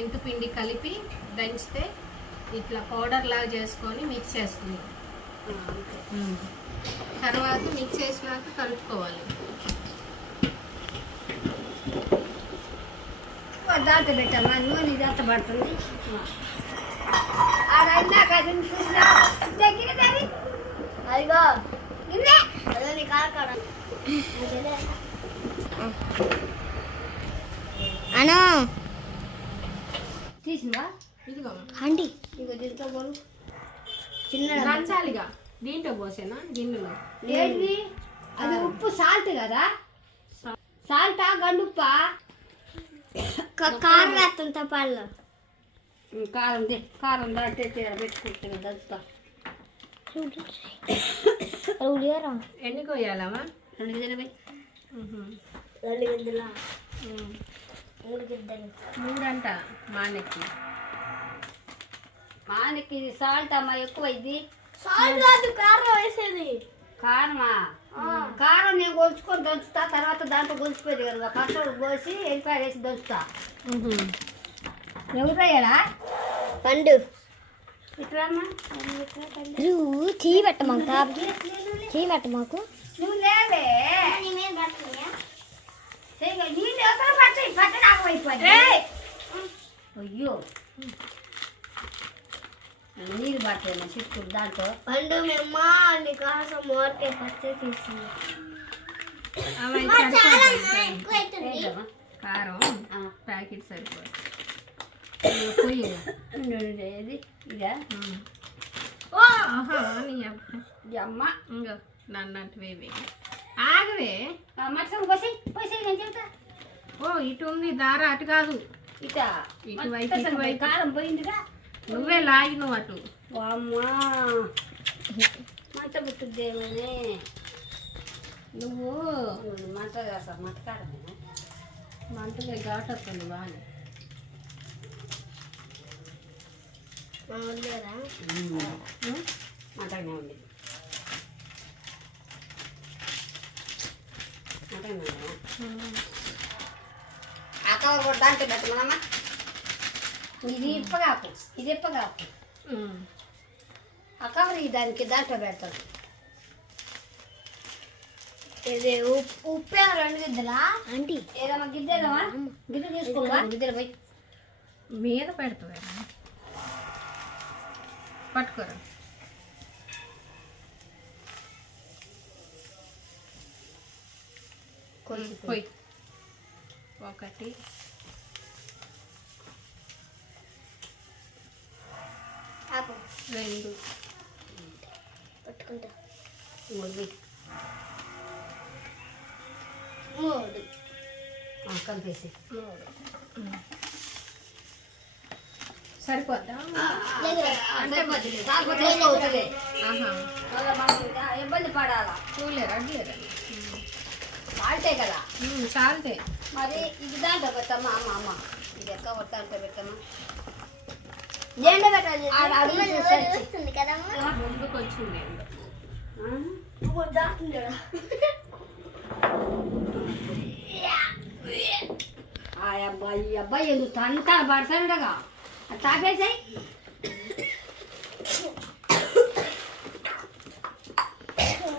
మెంతిపిండి కలిపి దంచితే ఇట్లా పౌడర్ లాగా చేసుకొని మిక్స్ చేసుకున్నాం. తర్వాత మిక్స్ చేసినాక కలుపుకోవాలి. దాంట్లో పెట్టామా నూనె దాంట్లో పడుతుంది. అదైనాక దగ్గర దాని అదిగో ఇన్నే అదే కాడ అను తీసిందా ఇదిగో అండి ఇగో దీంట్లో పోను చిన్న దంచాలిగా. దీంట్లో పోసేనా గిన్నెలో? ఏంటి అది ఉప్పు సాల్ట్ కదా? సాల్టా గండుప్పా? కారం వేస్తుంటా పళ్ళు కారం కారం దాటే పెట్టుకుంటుంది దంచుతా. ఎన్ని కొయ్యాలమ్మా? 2 గిద్దలు 2 గిద్దలా 3 గిద్దలు 3 అంట మానెక్కి. మానకి సాల్ట్ అమ్మా ఎక్కువ ఇది. సాల్ట్ కాదు కారం వేసేది. కారమా? కారం నేను గొలుచుకొని దంచుతా. తర్వాత దాంట్లో గొలిచిపోయింది కదా కట్టలు పోసి ఎల్లిపాయ వేసి దంచుతా. ఎవరు అయ్యాడా పండు ఇట్లమ్మా చీ పెట్టమాకు తాపకి చీ పెట్టమాకు. నువ్వు లేవే నీళ్ళు ఎవరు పట్టాయి పట్టడానికి అయిపోయింది. అయ్యో నీళ్ళు పట్టాయి చిక్కుడు దాంట్లో. పండు మేము నీకోసం మోటే పచ్చడి తీసింది. కారం ప్యాకెట్ సరిపోదు. ఏది ఇదా అమ్మ ఇంకో నన్నట్టువేవి ఆగవే. మటన్ పోసి పోసి నేను చెప్తా. ఓ ఇటు ఉంది దార, అటు కాదు ఇటా ఇటువైపు. కారం పోయిందిగా. నువ్వే లాగి నువ్వు అటు. అమ్మా మంట పుట్టుద్దేమోనే. నువ్వు మంట చేస్తావు మంట కారమేనా? మంటగా ఘాటు వస్తుంది బాగా. మంటగానే ఉంది. ఆ కవర్ కూడా దాంట్లో పెట్టమనమ్మా. ఇది ఇప్పగాకు ఇది ఇప్పగాకు. ఆ కవర్ దానికి దాంట్లో పెడతాడు. ఇది ఉప్పే 2 గిద్దలా ఆంటీ? ఏదమ్మా గిద్దెదమ్మా గిద్దె తీసుకోమా గిద్దెలు పోయి మీద పెడతావా? పట్టుకోరా. పోయి 1 2 పట్టుకుంటా 3 కలిపేసి సరిపోద్దా? ఇబ్బంది పడాలా? కూలేరా అడ్లేరా? వాళ్తే కదా చాలితే. మరి ఇది దాంట్లో పెట్టమ్మా. అమ్మ అమ్మ ఇది ఎక్క దాంట్లో పెట్టమ్మా. జెండా పెట్టాలి కదమ్మా. ముందుకు వచ్చింది అబ్బాయి అబ్బాయి ఎందుకు తంతా పడతాడుగా తాపేసాయి.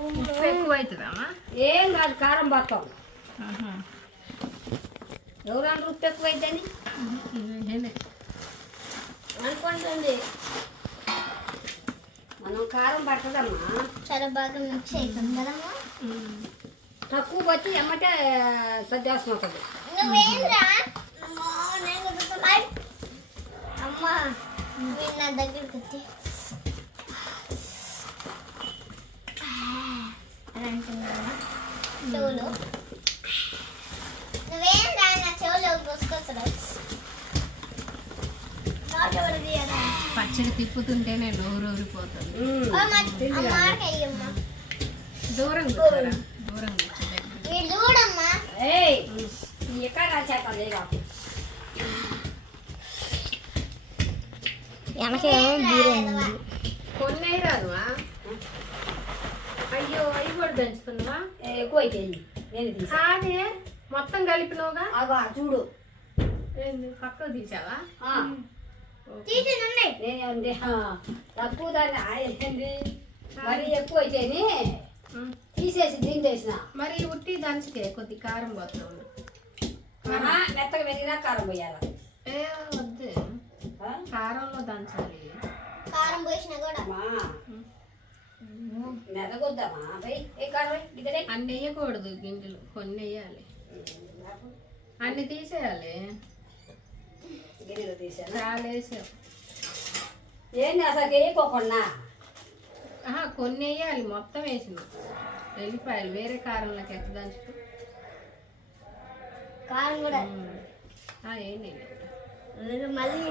ఉప్పు ఎక్కువ అవుతుందమ్మా? ఏం కాదు కారం పడతాం. ఎవరన్నా ఉప్పు ఎక్కువ అవుతుంది అనుకుంటుంది. మనం కారం పడుతుందమ్మా. చాలా బాగా మిక్స్ అవుతుంది కదమ్మా. తక్కువ వచ్చి ఎమ్మటే సజ్జాసం అవుతుంది. నువ్వేంద్రా అమ్మా మీరు నా దగ్గరికి వచ్చి అని అంటున్నావా చెవులు? నువ్వేంద్రా నా చెవులో కోసుకొస్తాడు. పచ్చడి తిప్పుతుంటేనే నోరూరిపోతుంది. దూరం కూర్చోరా, దూరం కూర్చో. చూడమ్మా ఎక్కడ రాసేస్తాను కొన్ని రాదువా? అయ్యో అవి కూడా పెంచుతున్నావా? ఎక్కువ అయిపోయింది. నేను అదే మొత్తం కలిపినవుగా. అగా చూడు ఏంది పక్కకు తీసావా? ఆ, తీసిందండి. నేనేముంది తక్కువ దాన్ని ఆయింది మరి ఎక్కువ అయితేని ఉమ్. తీసేసి దించేసిన మరి ఉట్టి దంచితే కొద్ది కారం పోతాం. మెత్తగా వెరిగినా కారం పోయాల ఏ వద్దు, కారంలో దంచాలి. కారం పోసినా కూడా మెదగొద్దామా పోయి ఏ కారం ఇద్దరే అన్ని వేయకూడదు, గింజలు కొన్ని వేయాలి. అన్ని తీసేయాలి. గిన్నెలో తీసాను చాలా వేసావు. ఏంది అసలు వేయకోకుండా కొన్ని వేయాలి, మొత్తం వేసిన వెల్లిపాయలు వేరే కారంలోకి ఎత్త దంచుకో. కారం కూడా ఏంటి మళ్ళీ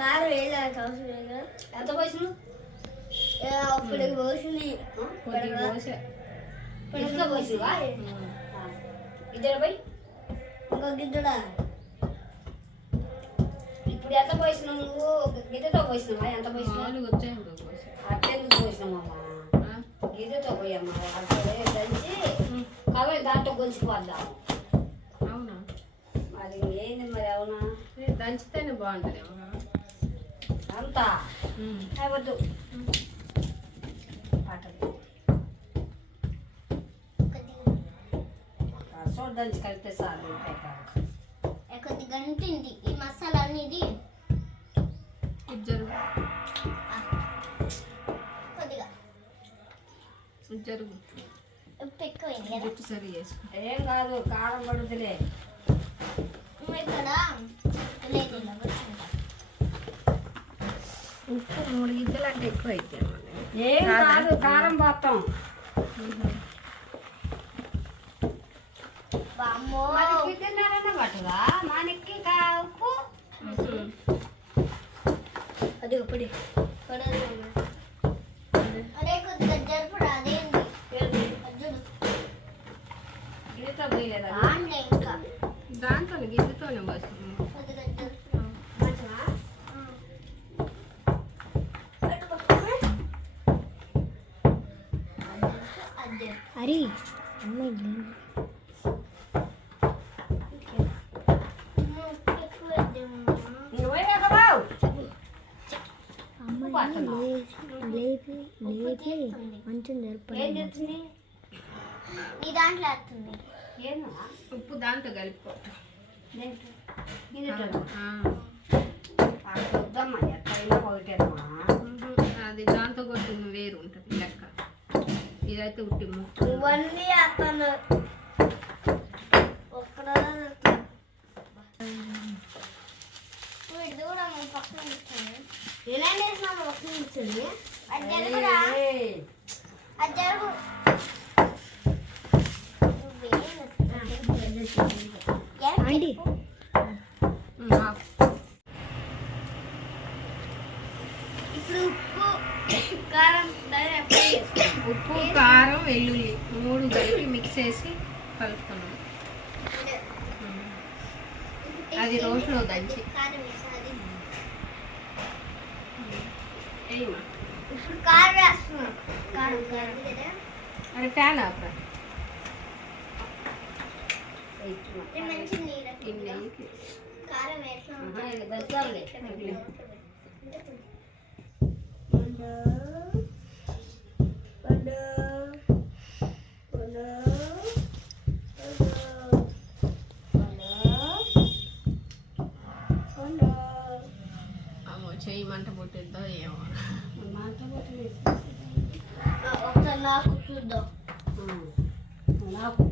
కారం వేయాల్సిన అవసరం లేదు. ఎంత పోసిన అప్పుడు పోసింది కొద్దిగా పోసా. ఇంట్లో పోసినవా ఇద్దరు పోయి ఇంకో గిద్దడా ఇప్పుడు ఎంత పోసినావు నువ్వు గిద్దెతో పోసినావా ఎంత పోసినావు మామూలుగా వచ్చాయి పోసా. అట్టెందుకు పోసినావమ్మా గిద్దెతో పోయమ్మా అట్లే దంచి కవర్ దాంట్లో గొంచిపోద్దాము. అవునా? మరి ఏంది మరి అవునా దంచితేనే బాగుంటుంది. అంతా వద్దు చూడ దంచి కలిపితే చాలు కొద్ది గంటింది ఈ మసాలా అనేది జరుగు కొద్దిగా జరుగు, ఉప్పు ఎక్కువైంది కదా. జుట్టు సరి చేసుకో. ఏం కాదు కారం పడుతులే ఇక్కడ లేదు ఇలా కూర్చుంటా. ఉప్పు 3 గిద్దలు అంటే ఎక్కువ అయితే ఏం కాదు కారం పోతాం వామ్మో గిద్దెన్నారన్న పట్టుగా మనకి ఉప్పు అది ఒకటి అదే కొద్దిగా జరుపుడు అదేంటి అర్జుడు గిద్దెతో పోయలేదా ఆన్లే ఇంకా దాంతో గిద్దెతోనే పోస్తాము. కొద్దిగా జరుపుడు అరే అమ్మాయి లేపి మంచిగా జరపాలి. ఏం చేస్తుంది నీ దాంట్లో వస్తుంది ఏమో ఉప్పు దాంతో కలుపుకో. వద్దమ్మా ఎట్లయినా ఒకటేమ్మా అది దాంతో కొట్టింది వేరు ఉంటుంది లెక్క. ఇదైతే ఉట్టి ముక్క. ఇవన్నీ అతను ఒక్కడ ఇది కూడా మనం పక్కన ఇచ్చాను. ఎలా వేసినాము పక్కన ఇచ్చింది అది జరుగురా అది జరుగు ఆంటీ ఇప్పుడు ఉప్పు కారం ఉప్పు కారం వెల్లుల్లి 3 కలిపి మిక్స్ చేసి కలుపుతున్నాం. అది రోట్లో దంచి కారం వేసాది. వేయమా. ఇప్పుడు కారం వేస్తున్నాం. కారం కారం కదా అది ఫ్యాన్ ఆపరా. మంచి నీరు ఇన్ని కారం వేసాం. చెయ్యి మంట పుట్టిద్దో ఏమో. ఒకసారి నాకు చూద్దాం. నాకు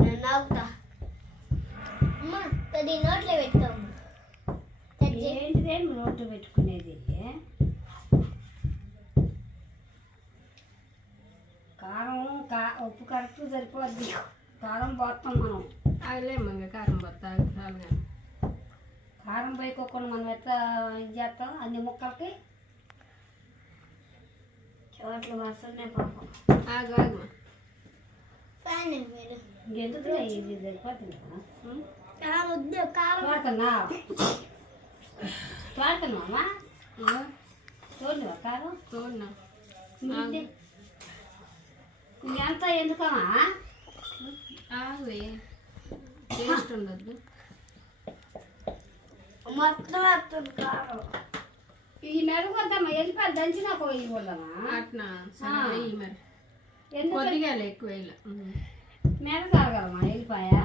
నేను నాకుతా అమ్మా అది నోట్లో పెట్టుకోము. ఏంటిదే నోటు పెట్టుకునేది కారం ఉప్పు కరెక్ట్ సరిపోద్ది. కారం పోతాం మనం. అదిలేము ఇంకా కారం పోతా చాలుగా. కారం పోయికోకుండా మనం ఎట్లా ఇది చేస్తాం అన్ని ముక్కలకి చోట్ల వస్తున్నాయి పాపం. ఆగు ఆగుమా. ఫ్యాన్ మీరు ఎందుకు ఇది సరిపోతుంది వద్దు కారం తోడుతున్నా తోడుతున్నావమ్మా చూడలేవా కారం చూడనా ఎంత ఎందుకమ్మా ఆగు టేస్ట్ ఉండద్దు. మొత్తం వస్తుంది కారం. ఈ మెడగొద్దమ్మా వెళ్ళిపోయి దంచినా పోయి పోదామా అట్నా సరే వెయ్యి మరి ఎందుకు కొద్దిగా ఎక్కువ వేయాలి. మెడ కాగలమా వెళ్ళిపోయా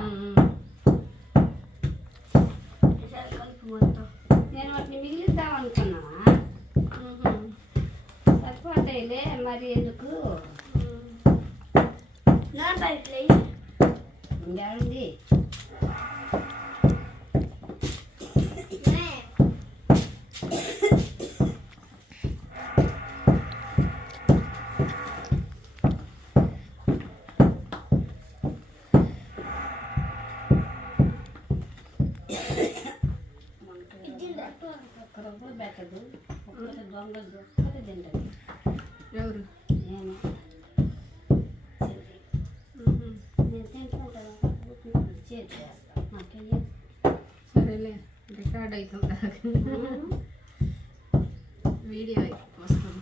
మొత్తం నేను వాటిని మిగిలిద్దాం అనుకున్నావా సరిపోతాయిలే మరి ఎందుకు నా బయటలే ఇంకేముంది ఒక్కరొక్కరు పెట్టదు ఒక్కటి దొంగలు ఒక్కటి తింటది ఎవరు నేను నేను తింటుంటాను చేస్తాను నాకేం సరేలే రికార్డ్ అవుతుందా వీడియో వస్తుంది.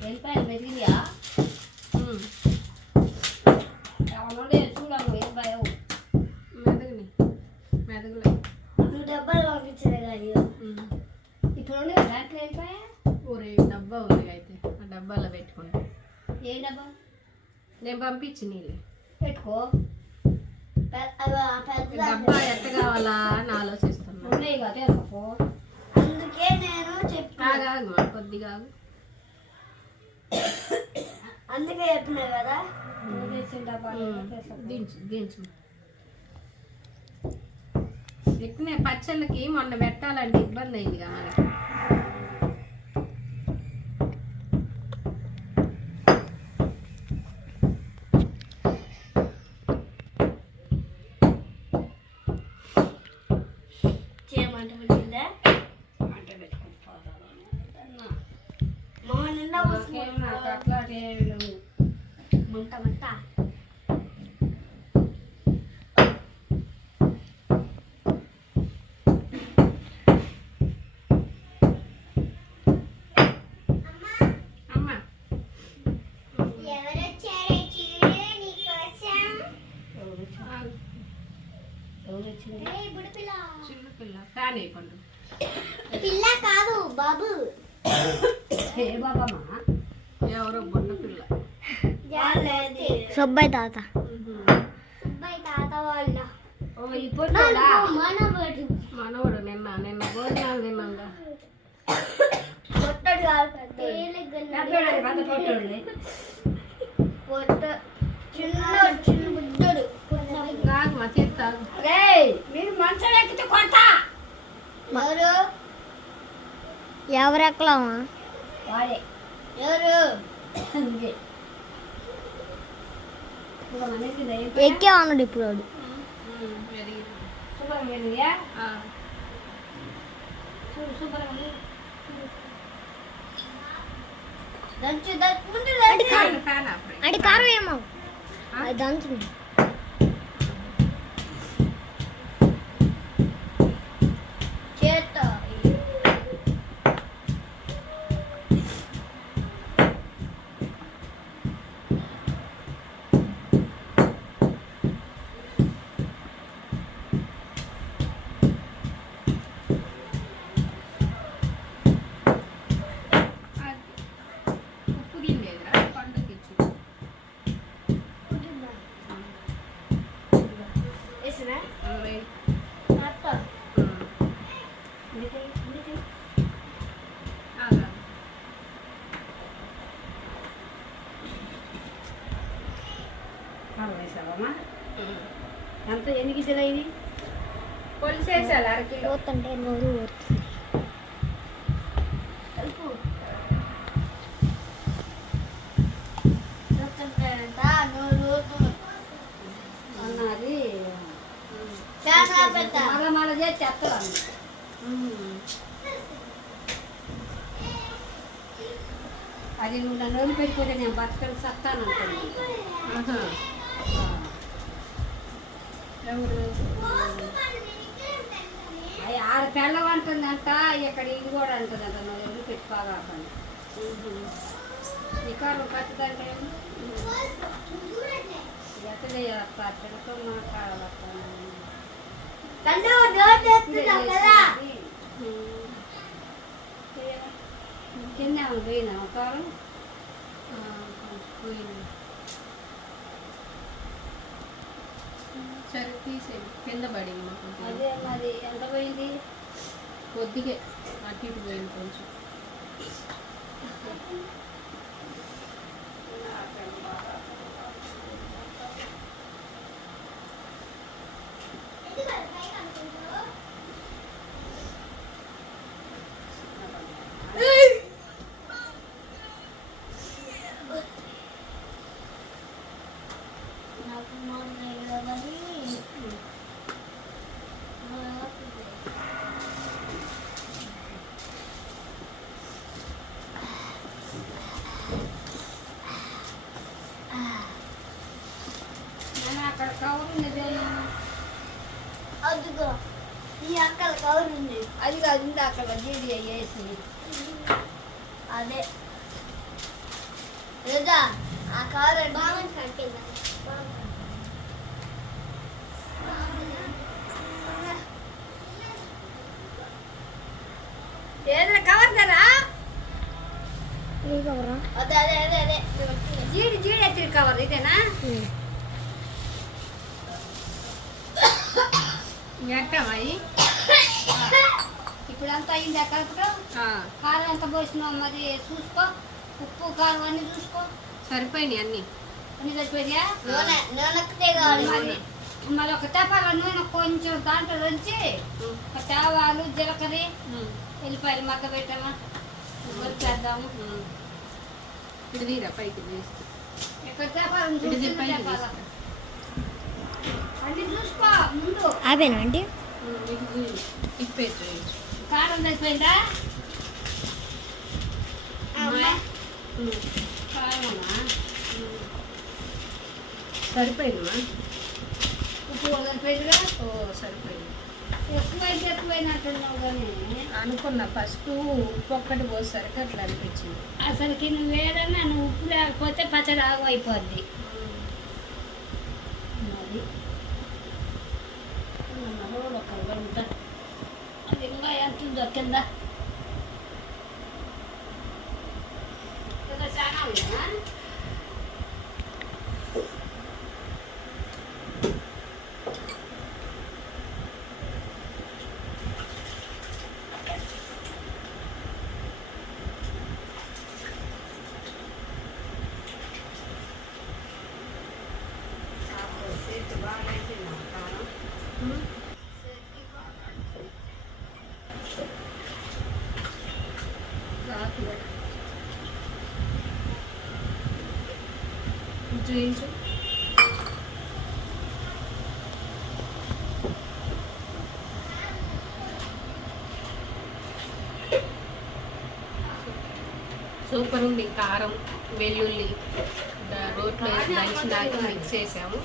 వెళ్ళిపోయాను మెదిలియా ఎవరి చూడము వెళ్ళిపోయావు మెదగని మెదగలే. నువ్వు డబ్బాలు పంపించలే కానీ ఇప్పుడు దాంట్లో వెళ్ళిపోయా ఊరే డబ్బా ఉంది అయితే ఆ డబ్బాలో పెట్టుకుంటా. ఏ డబ్బా నేను పంపించి నీళ్ళు పెట్టుకో పెద్ద డబ్బా ఎట్ట కావాలా అని ఆలోచిస్తున్నా. ఉన్నాయి కదా తెలుసుకో అందుకే నేను చెప్పిన కాదు కొద్దిగా అందుకే చెప్పినా కదా నువ్వు తెచ్చిన డబ్బా దించు దించు. ఎక్కువ పచ్చళ్ళకి మొన్న పెట్టాలంటే ఇబ్బంది అయిందిగా మనకి. చేయమంటే వచ్చిందా అంటే పెట్టుకుంటాను మా నిండా నాకు అట్లా చేయలేవు మంట మంట అమ్మ ఎవరొచ్చారే చూడు నీకోసం ఎవరు వచ్చింది ఇప్పుడు పిల్ల చిన్న పిల్ల ఫ్యాన్ అయిపోండు. పిల్ల కాదు బాబు ఏ బాబమ్మా ఎవరో బొండ పిల్ల. సుబ్బయ్య తాత సుబ్బయ్య తాత వాళ్ళ ఓ ఇప్పుడు మనబడు మనవడు నిన్న నిన్న భోజనాలు తిన్నాగా. పొట్టడు కాదు పెద్ద పెద్ద పొట్టోళ్ళే పొట్ట చిన్నోడు చిన్న బుద్ధుడు కాదు మా తీర్థ రేయ్ మీరు మంచం ఎక్కితే కొడతా ఎవరు ఎవరెక్కలామా వాడే ఎవరు ఇదే. ఇంకా మనకి దయ ఎక్కే అన్నాడు ఇప్పుడు వాడు. శుభ్రం వెళ్ళియా ఆ, చూడు శుభ్రం దంచు ముందు ఫ్యాన్ ఫ్యాన్ ఆపరే. అంటే కారం ఏమో అది దంచుంది. చేత్తో ఉప్పు తిండేదిరా పండుగకి ఇచ్చి. వేసినా అవి, నాతో ఆగా. వేసావమ్మా ఎంత ఎన్ని గిద్దలు అయింది కొలిసేసాలి అరకిలో. పోతుంటే నోరు ఊరుతుంది. కలుపు అన్నది చాలా పెద్ద మళ్ళా చేసి చెప్తాను అది నువ్వు నన్ను రోజులు పెట్టుకుంటే నేను బతకని సత్తాను అనుకున్నాను ఆహా. ఎవరు అది ఆడ పెళ్ళం అంటుందంట ఇక్కడ ఇది కూడా అంటుందంట నువ్వు ఎవరు పెట్టుకోగలకండి వికారం కట్టదంటే ఎట్లా చేయాలి పచ్చడితో మాట్లాడాలక్క కండు డోర్ తెస్తున్నావు కదా కింద పోయినా కారం పోయింది. సరే తీసేయండి, కింద పడింది మాకు. అదే మరి ఎంత పోయింది కొద్దిగా అటు ఇటు పోయింది కొంచెం. నాకు మొన్న మరి నేను అక్కడ కవర్ ఉంది అదిగో ఈ అక్కల కవర్ ఉంది. అది కాదు ఉంది అక్కడ జీడి వేసి అదే లేదా ఆ కవర్ బాగుంది కట్టిందా ఏదైనా కవర్ కదా నీ కవరా అదే అదే అదే అదే జీడి జీడి ఎత్తిరి కవర్ ఇదేనా ఎట్టామాయి ఇప్పుడు అంతా అయింది కలుపుతో కారం ఎంత పోసినావు మరి చూసుకో ఉప్పు కారం అన్ని చూసుకో సరిపోయినాయి అన్నీ. అన్ని సరిపోయా నూనె నూనెక్కటే కావాలి మరి మరి ఒక తెపాల నూనె కొంచెం దాంట్లో దంచి ఒక తేవాలు జీలకర్ర ఎల్లిపాయలు మగ్గ పెట్టామా చేద్దాము ఇటు తీరా పైకి తీసి ఇక్కడ తెపాలను ఇటు చూసి పైకి తెపాల తీస్తా. అన్ని చూసుకో ముందు ఆపేనా ఆంటీ ఇటు ఇప్పేచ్చు. కారం సరిపోయిందా కారమా సరిపోయిందమ్మా. ఉప్పు కూడా సరిపోయిందిగా ఓ సరిపోయింది. ఎక్కువైతే ఎక్కువైనట్టున్నావు కానీ అనుకున్నా ఫస్ట్ ఉప్పు ఒక్కటి పోసరికి అట్లా అనిపించింది. అసలుకి నువ్వు ఏదన్నా నువ్వు ఉప్పు లేకపోతే పచ్చడి ఆగు అయిపోద్ది అది రోడ్ ఒక గంట అది ఇంకా ఎంత ఉందో కింద ఇంకా చాలా ఉందా చూయించు. సూపర్ ఉంది. కారం వెల్లుల్లి రోట్లో దంచినాక మిక్స్ చేసాము.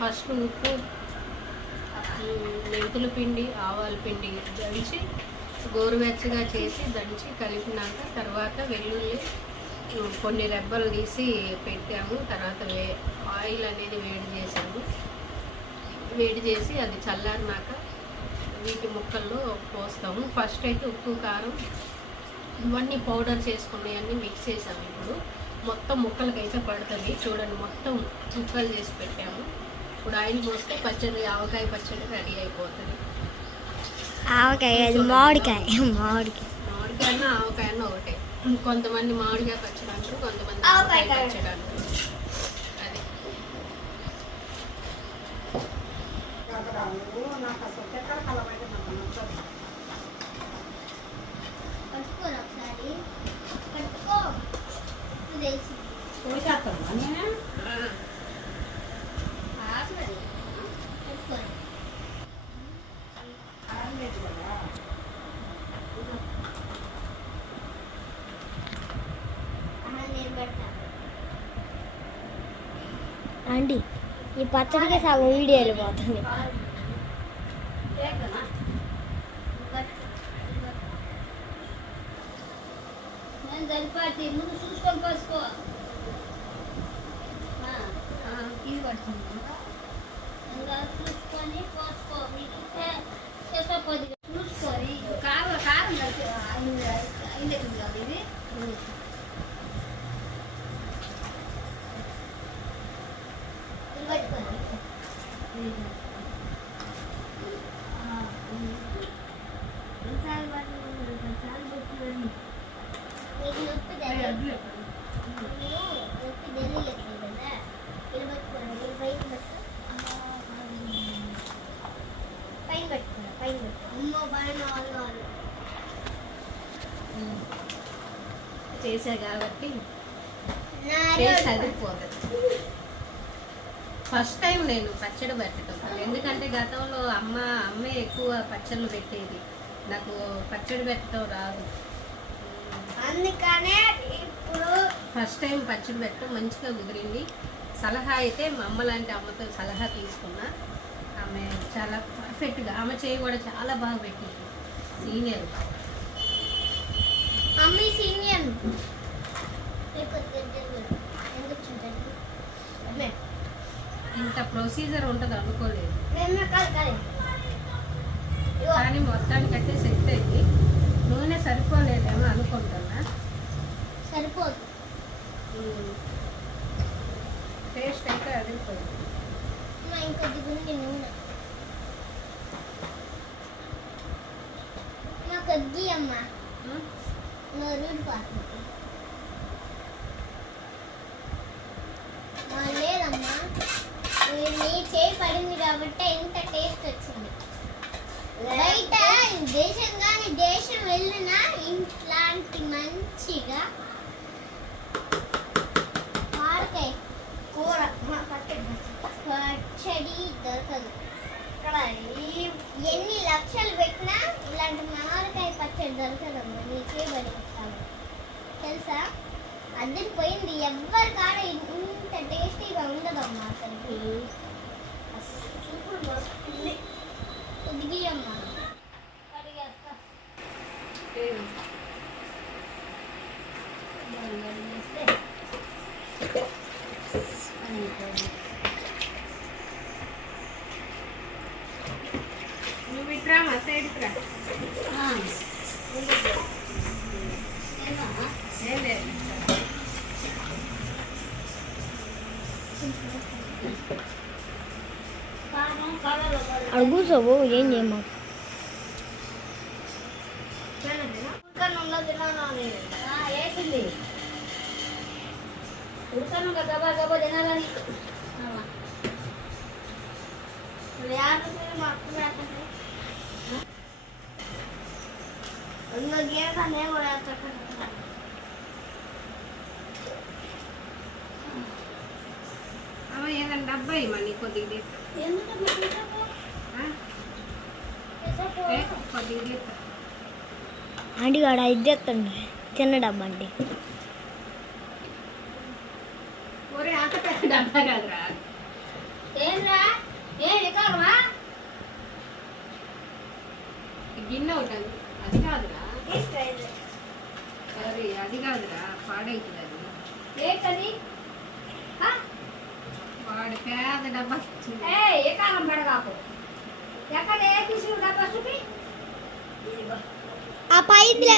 ఫస్ట్ ఉప్పు మెంతుల పిండి ఆవాల పిండి దంచి గోరువెచ్చగా చేసి దంచి కలిపినాక తర్వాత వెల్లుల్లి కొన్ని రెబ్బలు తీసి పెట్టాము. తర్వాత ఆయిల్ అనేది వేడి చేసి అది చల్లారినాక వీటి ముక్కల్లో పోస్తాము. ఫస్ట్ అయితే ఉప్పు కారం ఇవన్నీ పౌడర్ చేసుకున్నవన్నీ మిక్స్ చేసాము. ఇప్పుడు మొత్తం ముక్కలకైతే పడుతుంది. చూడండి మొత్తం ముక్కలు చేసి పెట్టాము. ఇప్పుడు ఆయిల్ పోస్తే పచ్చడి ఆవకాయ పచ్చడి రెడీ అయిపోతుంది. ఆవకాయ అది మామిడికాయ మామిడికాయ మామిడికాయన్నా ఆవకాయన్నా ఒకటే. కొంతమంది మామిడికాయ పచ్చడి అంటారు, కొంతమంది ఆవకాయ ఆవకాయ పచ్చడి అంటారు. అది కట్టుకోరు ఒకసారి కట్టుకో తెలిసి కట్టుకోరు నేను పెడతాను. ఆంటీ ఈ పచ్చడికి సగం వీడియో వెళ్ళిపోతుంది. నేను సరిపాటి ముందు చూసుకొని పోసుకో ఆ, ఇది పట్టుకుందాం. ఇంకా చూసుకొని పోసుకో. మీకు చేసా కొద్దిగా చూసుకొని కారం కారం కలిసి అయింది కాదు ఇది. చేసా కాబట్టి టేస్ట్ అదిరిపోతుంది. ఫస్ట్ టైం నేను పచ్చడి పెట్టడం, ఎందుకంటే గతంలో అమ్మే ఎక్కువ పచ్చళ్ళు పెట్టేది, నాకు పచ్చడి పెట్టడం రాదు. అందుకనే ఇప్పుడు ఫస్ట్ టైం పచ్చడి పెట్టడం మంచిగా కుదిరింది. సలహా అయితే మా అమ్మ లాంటి అమ్మతో సలహా తీసుకున్నా. ఆమె చాలా పర్ఫెక్ట్గా, ఆమె చేయి కూడా చాలా బాగా పెట్టింది. సీనియర్ అమ్మి సీనియర్ ఇంత ప్రొసీజర్ ఉంటుంది అనుకోలేదు, కాదు కానీ మొత్తానికైతే సెట్ అయింది. నూనె సరిపోలేదేమో అనుకుంటున్నా. సరిపోదు. టేస్ట్ అయితే అదిరిపోయింది. ఇంకొద్ది ఉంది నూనె నాకు వద్ది అమ్మా, నూరు పాత్ర లేదమ్మా. నీ చేయి పడింది కాబట్టి ఇంత టేస్ట్ వచ్చింది. బయట దేశం కానీ దేశం వెళ్ళినా ఇట్లాంటి మంచిగా మామిడికాయ కూర పచ్చడి దొరకదు. ఇక్కడ ఎన్ని లక్షలు పెట్టినా ఇలాంటి మామిడికాయ పచ్చడి దొరకదమ్మా. నీ చేయబడి తెలుసా, అద్దెకి పోయింది. ఎవ్వరి కాడ ఇంత టేస్టీగా ఉండదమ్మా. అసలు సూపర్ వస్తుంది. కొద్దిగమ్మా కడిగేస్తా. నువ్వు ఇట్రా మా సైడ్కి రా. అడుగుసావు ఏం చేయమా. వేసింది ఉడకను గబా గబా తినాలని. ఏదైనా డబ్బా ఇవ్వండి కొద్దిగా, కొద్దిగా ఆంటీ కాడ ఇది తెస్తండి చిన్న డబ్బా అండి. ఒరే అంత పెద్ద డబ్బా కాదురా. ఏంద్రా ఏమా గిన్నె ఒకటి, అది కాదురా. సరే అది కాదురా, పాడైతుంది అది. ఏంటది? వాడు పేద డబ్బా. ఏ కాలం పడగాకు. ఎక్కడ ఏ తీసుకు డబ్బా చూపి. ఆ పైదిలే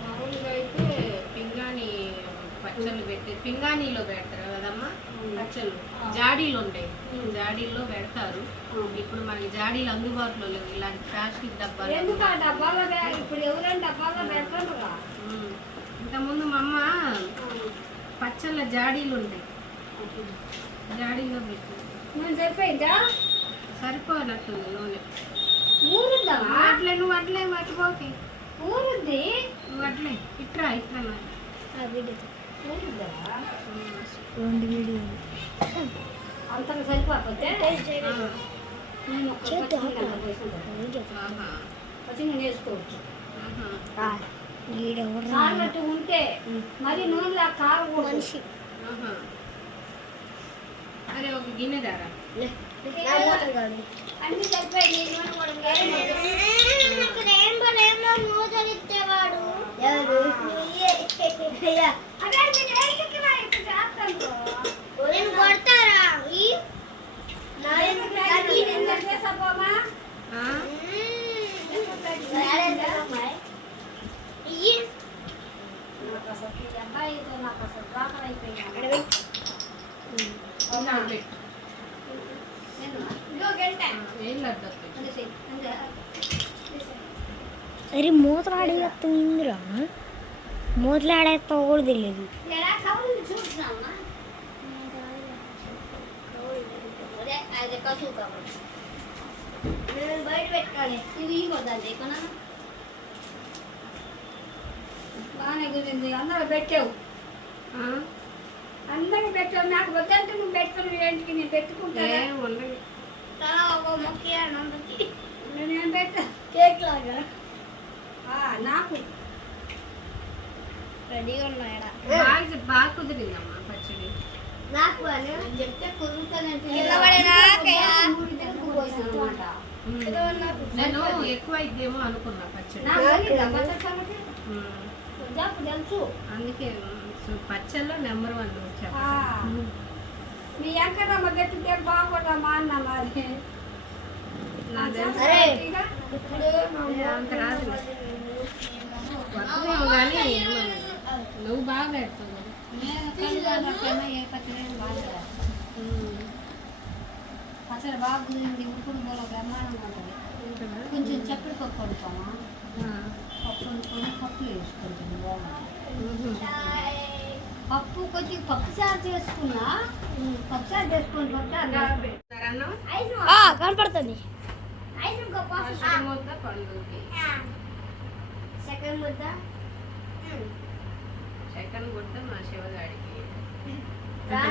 మామూలుగా అయితే పింగాణి పచ్చళ్ళు పెట్టి పింగాణిలో పెడతారు కదమ్మా పచ్చళ్ళు. జాడీలు ఉంటాయి, జాడీల్లో పెడతారు. ఇప్పుడు మనకి జాడీలు అందుబాటులో లేవు, ఇలాంటి ప్లాస్టిక్ డబ్బాలు. ఇప్పుడు ఎవరైనా డబ్బాలో పెడతారు. ఇంతకుముందు మా అమ్మ పచ్చళ్ళ జాడీలు ఉంటాయి, జాడీలో పెట్టి. నేను సరిపోయిందా? సరిపోనట్టుంది నూనె. ఊరుద్దా? అట్లే నువ్వు అట్లే మర్చిపోకి. ఊరుద్ది నువ్వు అట్లే ఇట్రా ఇట్లా రెండు వీడియోలు అంతకు సరిపోతే వచ్చి నేను వేసుకోవచ్చు. ఆహా. కారినట్టు ఉంటే మరి నూనెలో కారం మనిషి ఆహా. అరే ఒక గిన్నె దారా నా మూతలు కాదు. అన్ని సరిపోయి నూనె కూడా నాకు రెయిన్బో మూతలు ఇచ్చేవాడు ఎవరు? అదే నేను వేసుకున్నా ఇప్పుడు చేస్తాను. నేను కొడతారా చేసాపోమా ఆ? నాకు అసలు ఈ అబ్బాయితో నాకు అసలు రాకలు అయిపోయినా ఇలా పెట్టు. ఏం లడ్డు అరే మూతలు ఆడేస్తుందిరా, మూతలు ఆడేస్తావు కూడా తెలియదు. ఎలా కవులు చూస్తున్నామా అది కసువు కాబట్టి నేను బయట పెట్టుకోవాలి. ఇది ఇవ్వద్దండి కొన బాగానే కుదిరింది. అందరూ పెట్టావు, ఆ? అందరూ పెట్టావు. నాకు వద్దంటే నువ్వు పెట్టుకుని ఏంటికి నేను పెట్టుకుంటా. ఏం ఉండదు. తల ఒక మొక్క నందుకి నేను పెట్టా కేక్ లాగా నాకు రెడీగా ఉన్నాయడా బాగా కుదిరిందమ్మా పచ్చడి. నాకు అని నేను చెప్తే కుదురుతానంటే కింద పడేనా? అనమాట. ఉమ్. నేను ఎక్కువ ఇద్దేమో అనుకున్నా పచ్చడి. నాకు తెలీదా పచ్చడి సంగతి? ఉమ్. నాకు తెలుసు. అందుకే పచ్చళ్ళలో నెంబర్ 1 ఆ, చెప్పండి. మీ ఎంకరమ్మ పెట్టుకుంటే బాగుండమ్మా అన్న మరి. నాకు తెలుసు. అరే. అంత రాదు వస్తున్నావు కానీ నువ్వు బాగా పెడతావు. నేను కలుగుతాను ఏ పచ్చడి బాగా పచ్చడి బాగా కుదిరింది. ఉప్పుడు మూల బ్రహ్మాండంగా ఉంటుంది. ఉంటుందా? కొంచెం చక్కెర పప్పు వండుతామా, ఆ. పప్పు వండుకొని పప్పులు వేసుకుంటుంది బాగుంటుంది. ఉహు. పప్పు కొద్దిగా పప్పు చారు చేసుకున్నా, పప్పు చారు చేసుకుని పప్పు చారు అన్నం? కనపడుతుంది. ఫస్ట్ ముద్ద పండుకి, సెకండ్ ముద్ద సెకండ్ ముద్ద మా శివగాడికి,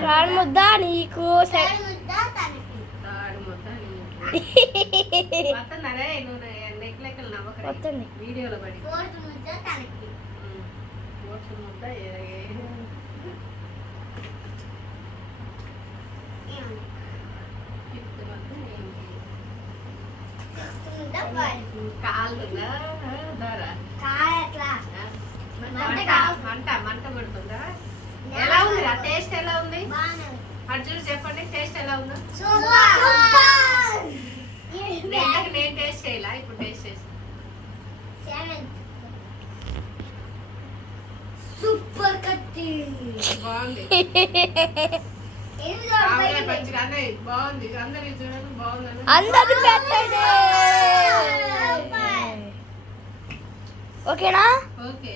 రాను ముద్ద నీకు, థర్డ్ ముద్ద తనకి. తాడు ముద్ద నీకు. వస్తుందరే నువ్వు నెక్లెక్కలు నవ్వకరే వస్తుంది. వీడియోలో పడి. ఫోర్త్ ముద్ద తనకి. ఓట్ల ముద్ద ఫిఫ్త్ ముద్ద ఏంటి? సిక్స్త్ ముద్ద బాయ్. కాళ్ళు దారా కాయ ఎట్లా? మంట పడుతుందా? ఎలా ఉంది రా? టేస్ట్ ఎలా ఉంది? బాగానే ఉంది. అటు చూసి చెప్పండి టేస్ట్ ఎలా ఉందో. సూపర్. నేను టేస్ట్ చేయాలా? ఇప్పుడు టేస్ట్ చేసి సెవెంత్ సూపర్ కత్తి. బాగుంది. ఎనిమిదో ఆవిడ పచ్చిగా అన్నయ్య బాగుంది. అందరు చూడండి బాగుందని. అందరి పెట్టండి. ఓకేనా? ఓకే.